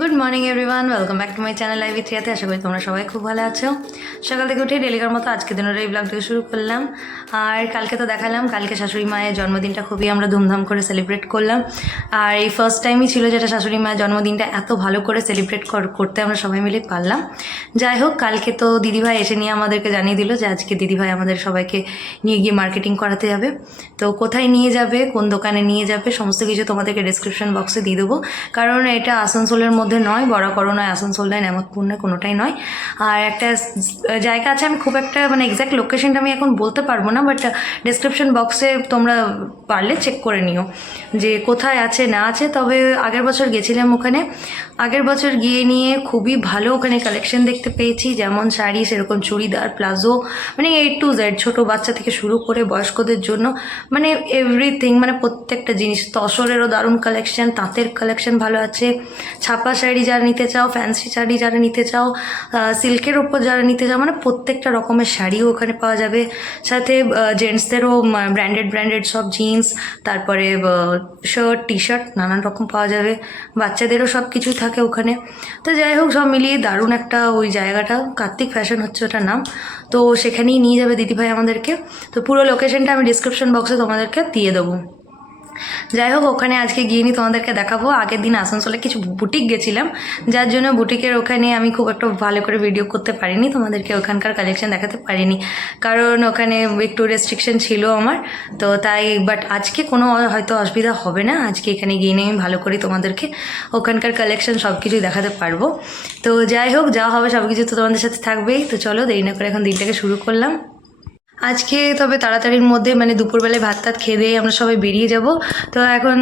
Good morning everyone, welcome back to my channel live with রিয়াতে। আশা করি তোমরা সবাই খুব ভালো আছো। সকাল থেকে উঠে ডেলিকার মতো আজকে দিনের এই ব্লগটাকে শুরু করলাম। আর কালকে তো দেখালাম, কালকে শাশুড়ি মায়ের জন্মদিনটা খুবই আমরা ধুমধাম করে সেলিব্রেট করলাম। আর এই ফার্স্ট টাইমই ছিল যেটা শাশুড়ি মায়ের জন্মদিনটা এত ভালো করে সেলিব্রেট করতে আমরা সবাই মিলে পারলাম। যাই হোক, কালকে তো দিদিভাই এসে নিয়ে আমাদেরকে জানিয়ে দিল যে আজকে দিদিভাই আমাদের সবাইকে নিয়ে গিয়ে মার্কেটিং করাতে যাবে। তো কোথায় নিয়ে যাবে, কোন দোকানে নিয়ে যাবে, সমস্ত কিছু তোমাদেরকে ডেসক্রিপশন বক্সে দিয়ে দেবো। কারণ এটা আসানসোলের মধ্যে নয়, বড়াকরো নয়, আসানসোল নয়, নেমতপুর নয়, কোনোটাই নয়। আর একটা জায়গা আছে, আমি খুব একটা এক্স্যাক্ট লোকেশনটা আমি এখন বলতে পারবো না, বাট ডেসক্রিপশন বক্সে তোমরা পারলে চেক করে নিও যে কোথায় আছে না আছে। তবে আগের বছর গেছিলাম ওখানে, আগের বছর গিয়ে নিয়ে খুবই ভালো ওখানে কালেকশন দেখতে পেয়েছি, যেমন শাড়ি সেরকম churidar, palazzo, A to Z, ছোটো বাচ্চা থেকে শুরু করে বয়স্কদের জন্য এভরিথিং, প্রত্যেকটা জিনিস। তসরেরও দারুণ কালেকশন, তাঁতের কালেকশন ভালো আছে, ছাপা শাড়ি যারা নিতে চাও, ফ্যান্সি শাড়ি যারা নিতে চাও, সিল্কের ওপর যারা নিতে চাও, প্রত্যেকটা রকমের শাড়িও ওখানে পাওয়া যাবে। সাথে জেন্টসদেরও ব্র্যান্ডেড সব জিন্স, তারপরে শার্ট, টি শার্ট নানান রকম পাওয়া যাবে, বাচ্চাদেরও সব কিছুই থাকে ওখানে। তো যাই হোক, সব মিলিয়ে দারুণ একটা ওই জায়গাটা, কার্তিক ফ্যাশন হচ্ছে ওটার নাম। তো সেখানেই নিয়ে যাবে দিদিভাই আমাদেরকে। তো পুরো লোকেশনটা আমি ডিসক্রিপশন বক্সে তোমাদেরকে দিয়ে দেবো। যাই হোক, ওখানে আজকে গিয়ে নিয়ে তোমাদেরকে দেখাবো। আগের দিন আসানসোলে কিছু বুটিক গেছিলাম, যার জন্য বুটিকের ওখানে আমি খুব একটা ভালো করে ভিডিও করতে পারিনি, তোমাদেরকে ওখানকার কালেকশন দেখাতে পারিনি, কারণ ওখানে একটু রেস্ট্রিকশন ছিল আমার। তো তাই, বাট আজকে কোনো হয়তো অসুবিধা হবে না। আজকে এখানে গিয়ে নিয়ে আমি ভালো করে তোমাদেরকে ওখানকার কালেকশন সব কিছুই দেখাতে পারবো। তো যাই হোক, যা হবে সব কিছু তো তোমাদের সাথে থাকবেই। তো চলো, দেরি না করে এখন দিনটাকে শুরু করলাম আজকে। তবে তাড়াতাড়ির মধ্যে দুপুরবেলায় ভাত টাত খেয়ে দিয়ে আমরা সবাই বেরিয়ে যাব। তো এখন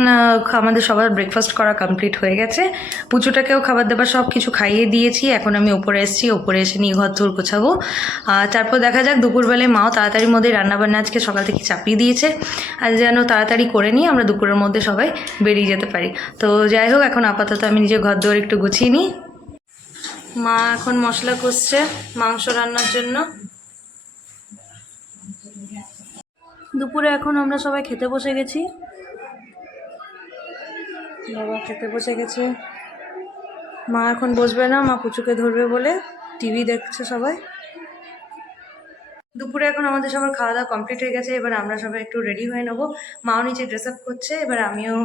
আমাদের সবার ব্রেকফাস্ট করা কমপ্লিট হয়ে গেছে, পুচুটাকেও খাবার দাবার সব কিছু খাইয়ে দিয়েছি। এখন আমি ওপরে এসেছি, ওপরে এসে নিয়ে ঘর ধর গোছাবো। তারপর দেখা যাক, দুপুরবেলায় মাও তাড়াতাড়ির মধ্যে রান্নাবান্না আজকে সকাল থেকে চাপিয়ে দিয়েছে, আর যেন তাড়াতাড়ি করে নিয়ে আমরা দুপুরের মধ্যে সবাই বেরিয়ে যেতে পারি। তো যাই হোক, এখন আপাতত আমি নিজের ঘর দৌড় একটু গুছিয়ে নিই। মা এখন মশলা কষছে মাংস রান্নার জন্য। দুপুরে এখন আমরা সবাই খেতে বসে গেছি, বাবা খেতে বসে গেছে, মা এখন বসবে না, মা পুচুকে ধরবে বলে টিভি দেখছে সবাই। দুপুরে এখন আমাদের সবার খাওয়া দাওয়া কমপ্লিট হয়ে গেছে। এবার আমরা সবাই একটু রেডি হয়ে নেবো। মাও নিচে ড্রেস আপ করছে, এবার আমিও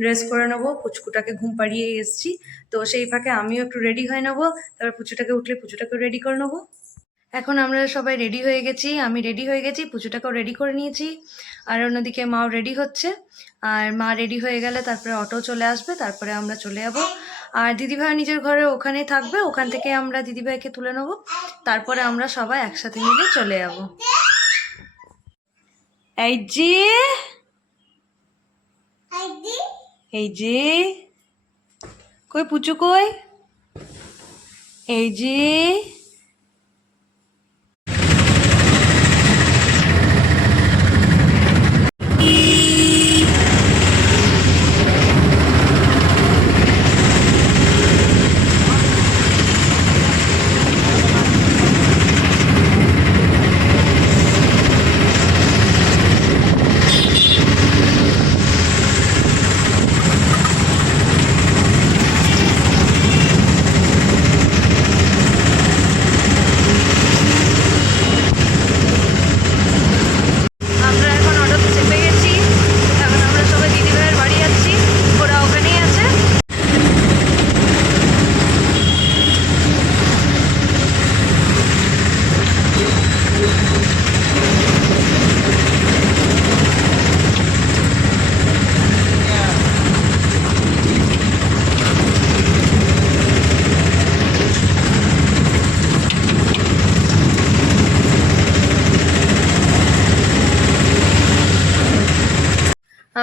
ড্রেস করে নেবো। পুচকুটাকে ঘুম পাড়িয়ে এসেছি, তো সেই ফাঁকে আমিও একটু রেডি হয়ে নেবো। তারপর পুচুটাকে উঠলে পুচুটাকেও রেডি করে নেবো। এখন আমরা সবাই রেডি হয়ে গেছি, আমি রেডি হয়ে গেছি, পুচুটাকেও রেডি করে নিয়েছি, আর অন্যদিকে মাও রেডি হচ্ছে। আর মা রেডি হয়ে গেলে তারপরে অটো চলে আসবে, তারপরে আমরা চলে যাব। আর দিদিভাই নিজের ঘরে ওখানেই থাকবে, ওখান থেকে আমরা দিদিভাইকে তুলে নেবো, তারপরে আমরা সবাই একসাথে মিলে চলে যাব। এই যে এই যে কই পুচু কই, এই যে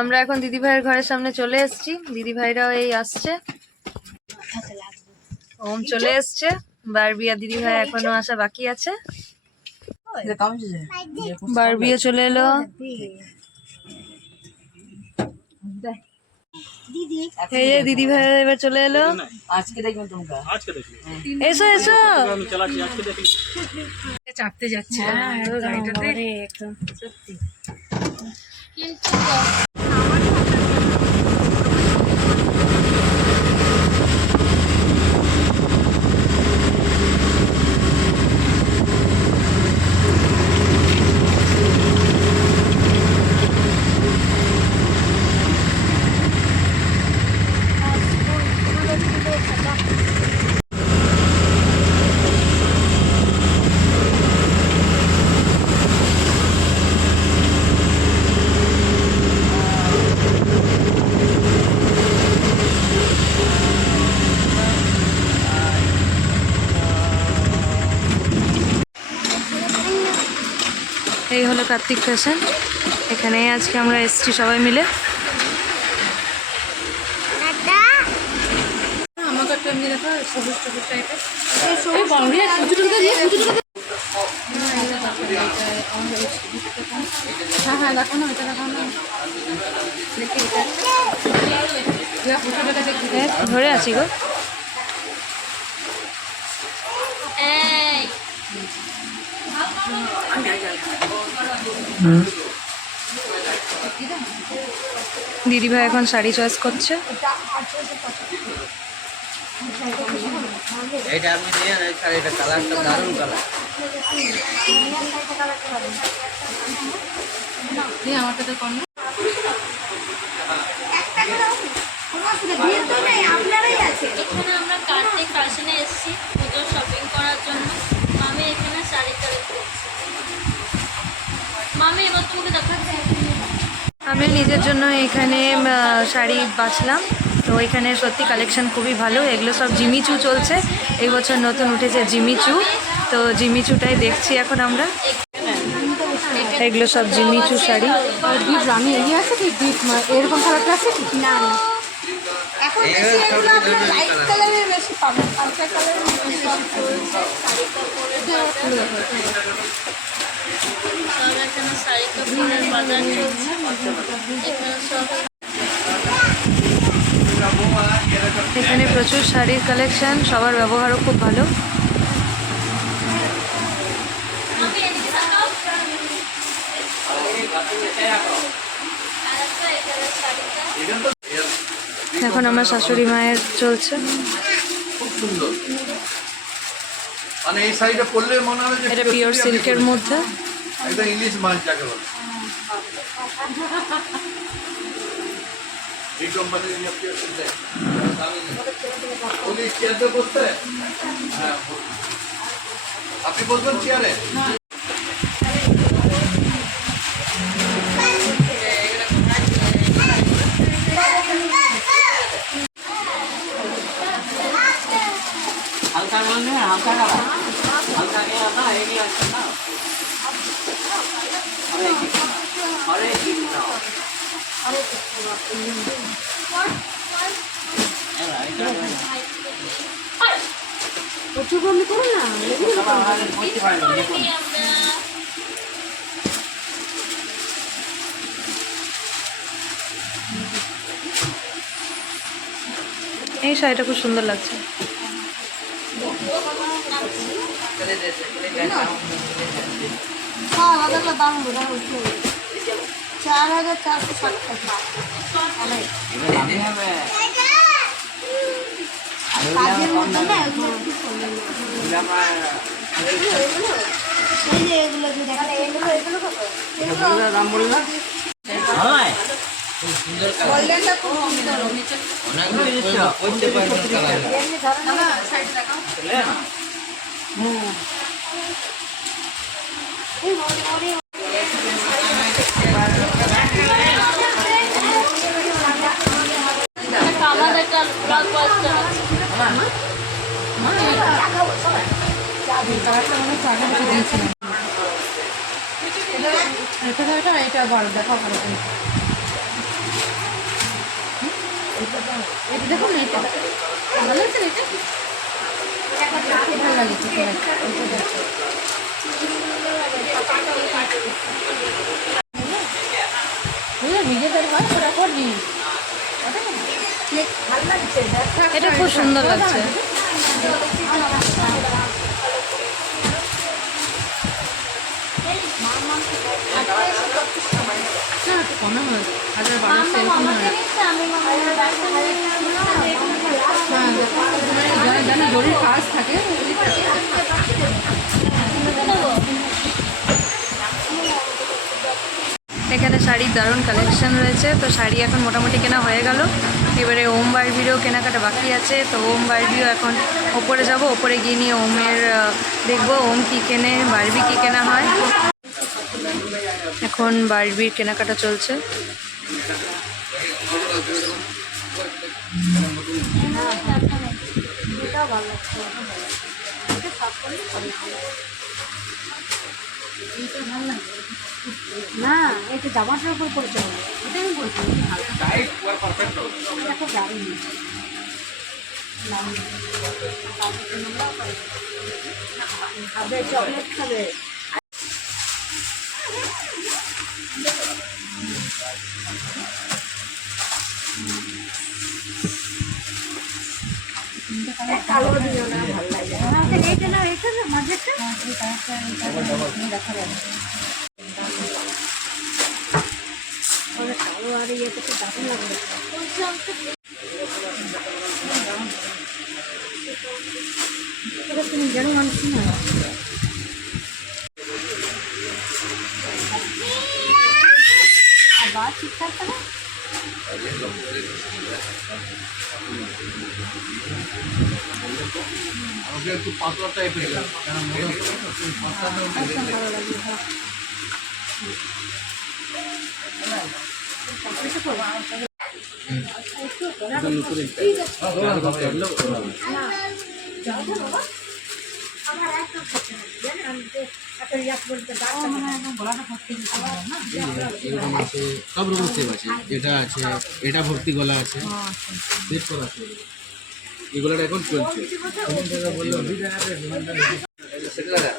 আমরা এখন দিদিভাইয়ের ঘরের সামনে চলে এসেছি, দিদিভাইরাও এই আসছে, ওম চলে এসছে, বারবি আর দিদিভাই এখনো আসা বাকি আছে। বারবিও চলে এলো, এই যে দিদিভাই এবার চলে এলো। এসো এসো, চাপতে যাচ্ছে গাড়িটাতে একদম সত্যি। এই হলো কার্তিক ফ্যাশন। এখানে আজকে আমরা এসছি সবাই মিলে। আমাকে একটা এমনি দেখা সবুজ সবুজ টাইপের হ্যাঁ হ্যাঁ দেখো না, এটা দেখাও না, ধরে আছি গো। দিদিভাই এখন শাড়ি চয়েস করছে। এটা আপনি নিয়ে নেন শাড়িটা, কালারটা দারুণ কালার। আমারটাতে কম না। এখানে আমরা কার্তিক ফ্যাশনে এসেছি পুজোর শপিং করার জন্য। মামি এখানে শাড়ি কালেক্ট করছে। মামি এবার তোমাকে দেখাচ্ছি। আমি নিজের জন্য এখানে শাড়ি বাছলাম। তো এখানে সত্যি কালেকশন খুবই ভালো। এগুলো সব জিমিচু চলছে, এই বছর নতুন উঠেছে জিমিচু। তো জিমিচুটাই দেখছি এখন আমরা। এগুলো সব জিমিচু শাড়ি। আমি এগিয়ে আছে কি এরকম কালারটা আছে কি না না এখন বেশি এগুলো আপনার লাইট কালারের বেশি পাবেন, হালকা কালারের মধ্যে বেশি পাবেন। সব এখানে শাড়ি কাপড়ের বাজার চলছে। এখানে সব এখানে প্রচুর শাড়ির কালেকশন, সবার ব্যবহারও খুব ভালো। মামি এদিকে তাকাও। আরেকটা এখানে শাড়িটা এখন আমার শাশুড়ি মায়ের চলছে। খুব সুন্দর, মানে এই শাড়িটা পরলে মনে হবে যে এটা পিওর সিল্কের মধ্যে। এটা ইংলিশ মাছ যাকে বলে। এই কোম্পানির নিয়ে পিওর সিল্ক ওই চেয়ারে বসতে। হ্যাঁ, আপনি বসবেন চেয়ারে। হালকা মানে হালকা কালা হালকা কে आता है नहीं अच्छा ना। अरे कितना প্রচুর বন্ধ করো না এই শাড়িটা খুব সুন্দর লাগছে। হ্যাঁ দাদা দাম বোঝা হচ্ছে 4460 টাকা। কাজের মধ্যে না এগুলো এই যে এগুলো যে দেখা এগুলো এগুলো কত এগুলো দাম বললেন? হ্যাঁ সুন্দর কালার, গোল্ডেনটা খুব সুন্দর অনেকগুলো করতে পারবেন কালার। এমনি ধরো না সাইড দেখাও। হুম এই মোড়ে আমাদের একটা ব্লগ বাস্টার আছে। এটা ভালো দেখাও ভালো করে এটা দেখো না এটা ভালো লাগছে না এটা ভালো লাগছে নিজেদের হয় ওরা করবি ভালো লাগছে এটা খুব সুন্দর লাগছে। না একটু কমে হয় 1200 এরকম হয়। হ্যাঁ জানা জরির কাজ থাকে এখানে শাড়ির দারুণ কালেকশন রয়েছে। তো শাড়ি এখন মোটামুটি কেনা হয়ে গেল। এবারে ওম বারবিরও কেনাকাটা বাকি আছে। তো ওম বারবিও এখন ওপরে যাব, ওপরে গিয়ে নিয়ে ওমের দেখবো ওম কী কেনে, বারবি কী কেনা হয়। এখন বারবির কেনাকাটা চলছে। ভালো লাগছে এটা ভালো লাগছে। না এটা জামাটার উপর পড়তে হবে, এটা আমি বলছি হালকা टाइट और परफेक्ट हो দেখো দারুণ দারুণ। খাবে চকলেট খাবে। কালো দিও না, ভালো লাগে না। এইটা না, এইটা না মাঝেরটা দেখা যাবে। কালো আর ইয়েতে তো দারুণ লাগবে। এটা তুমি জানো মানুষ না আবার ঠিকঠাক না আমাকে একটু পাতলা টাইপের কারণ ভালো লাগবে। এরকম আছে, সব রকম সেব আছে, যেটা আছে এটা ভর্তি গলা আছে, সেট করা আছে, এগুলো এখন চলছে। সেটা লাগা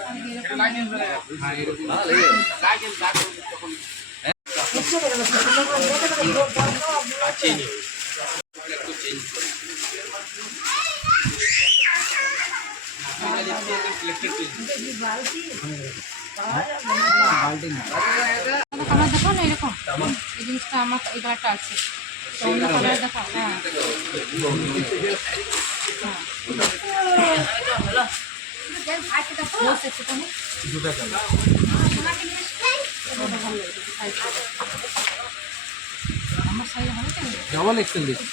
হ্যাঁ এরকম আমার দেখো না এরকম এই জিনিসটা আমার এই কালারটা আছে, তো অন্য কালার দেখো। হ্যাঁ দুটা কালার আমার সাইজ হবে তো ডবল এক্সেল দিচ্ছি।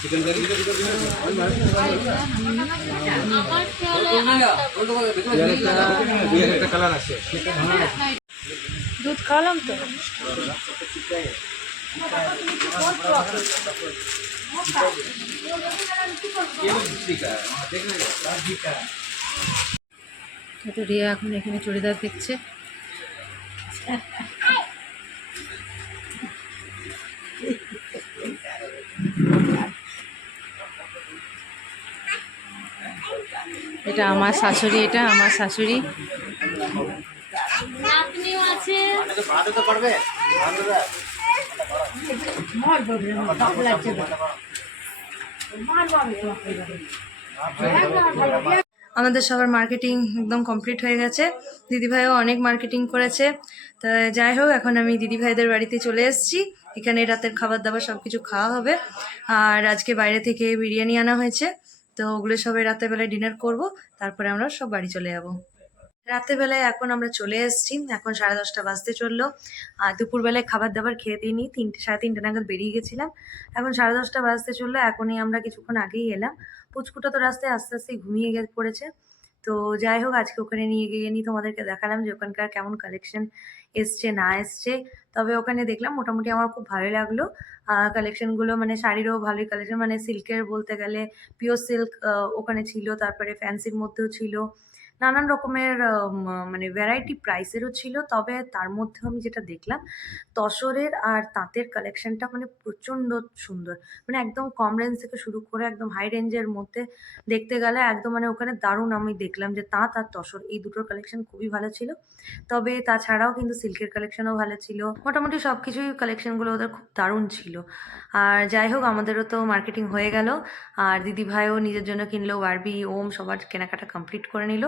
চিকেন কারি আমার খেয়ালে একটা কালার আছে, দুধ খাওয়ালাম তো। তো রিয়া এখন এখানে চুড়িদার দেখছে। এটা আমার শাশুড়ি, এটা আমার শাশুড়ি। নাতনিও আছে। আমাদের সবার মার্কেটিং একদম কমপ্লিট হয়ে গেছে, দিদিভাইও অনেক মার্কেটিং করেছে। তা যাই হোক, এখন আমি দিদিভাইদের বাড়িতে চলে এসেছি। এখানে রাতের খাবার দাবার সব কিছু খাওয়া হবে। আর আজকে বাইরে থেকে বিরিয়ানি আনা হয়েছে, তো ওগুলো সবাই রাতেরবেলায় ডিনার করব, তারপরে আমরা সব বাড়ি চলে যাব। রাতেরবেলায় এখন আমরা চলে এসেছি, এখন 10:30 বাজতে চললো। আর দুপুরবেলায় খাবার দাবার খেয়ে দিইনি, 3:30 নাগাদ বেরিয়ে গেছিলাম। এখন 10:30 বাজতে চললো, এখনই আমরা কিছুক্ষণ আগেই এলাম। পুচকুটা তো রাস্তায় আস্তে আস্তে ঘুমিয়ে পড়েছে। তো যাই হোক, আজকে ওখানে নিয়ে গিয়ে তোমাদেরকে দেখালাম যে ওখানকার কেমন কালেকশন এসছে না এসছে। তবে ওখানে দেখলাম মোটামুটি আমার খুব ভালো লাগলো কালেকশনগুলো, মানে শাড়িরও ভালোই কালেকশন, মানে সিল্কের বলতে গেলে পিওর সিল্ক ওখানে ছিল, তারপরে ফ্যান্সির মধ্যেও ছিল, নানান রকমের মানে ভ্যারাইটি প্রাইসেরও ছিল। তবে তার মধ্যেও আমি যেটা দেখলাম, তসরের আর তাঁতের কালেকশনটা মানে প্রচণ্ড সুন্দর, মানে একদম কম রেঞ্জ থেকে শুরু করে একদম হাই রেঞ্জের মধ্যে দেখতে গেলে একদম মানে ওখানে দারুণ। আমি দেখলাম যে তাঁত আর তসর এই দুটোর কালেকশন খুবই ভালো ছিল। তবে তাছাড়াও কিন্তু সিল্কের কালেকশনও ভালো ছিল, মোটামুটি সব কিছুই কালেকশনগুলো ওদের খুব দারুণ ছিল। আর যাই হোক, আমাদেরও তো মার্কেটিং হয়ে গেল, আর দিদিভাইও নিজের জন্য কিনলো, বারবি ওম সবার কেনাকাটা কমপ্লিট করে নিল।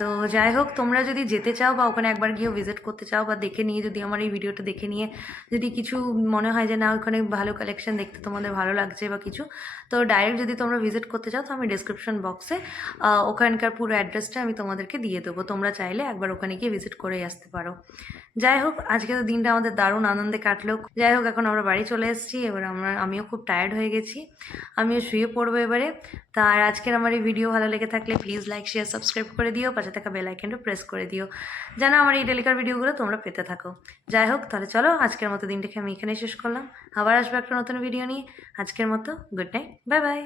তো যাই হোক, তোমরা যদি যেতে চাও বা ওখানে একবার গিয়েও ভিজিট করতে চাও বা দেখে নিয়ে, যদি আমার এই ভিডিওটা দেখে নিয়ে যদি কিছু মনে হয় যে না ওখানে ভালো কালেকশন দেখতে তোমাদের ভালো লাগছে বা কিছু, তো ডাইরেক্ট যদি তোমরা ভিজিট করতে চাও তো আমি ডিসক্রিপশন বক্সে ওখানকার পুরো অ্যাড্রেসটা আমি তোমাদেরকে দিয়ে দেবো, তোমরা চাইলে একবার ওখানে গিয়ে ভিজিট করেই আসতে পারো। যাই হোক, আজকে তো দিনটা আমাদের দারুণ আনন্দে কাটলো। যাই হোক, এখন আমরা বাড়ি চলে এসেছি, এবার আমিও খুব টায়ার্ড হয়ে গেছি, আমিও শুয়ে পড়বো এবারে। তা আর আজকের আমার এই ভিডিও ভালো লেগে থাকলে প্লিজ লাইক শেয়ার সাবস্ক্রাইব করে দিও, পাশে থাকা বেল আইকনটা প্রেস করে দিও, যেন আমার এই ডেলিকার ভিডিওগুলো তোমরা পেতে থাকো। যাই হোক, তাহলে চলো আজকের মতো দিনটাকে আমি এখানেই শেষ করলাম, আবার আসবো একটা নতুন ভিডিও নিয়ে। আজকের মতো গুড নাইট, বাই বাই।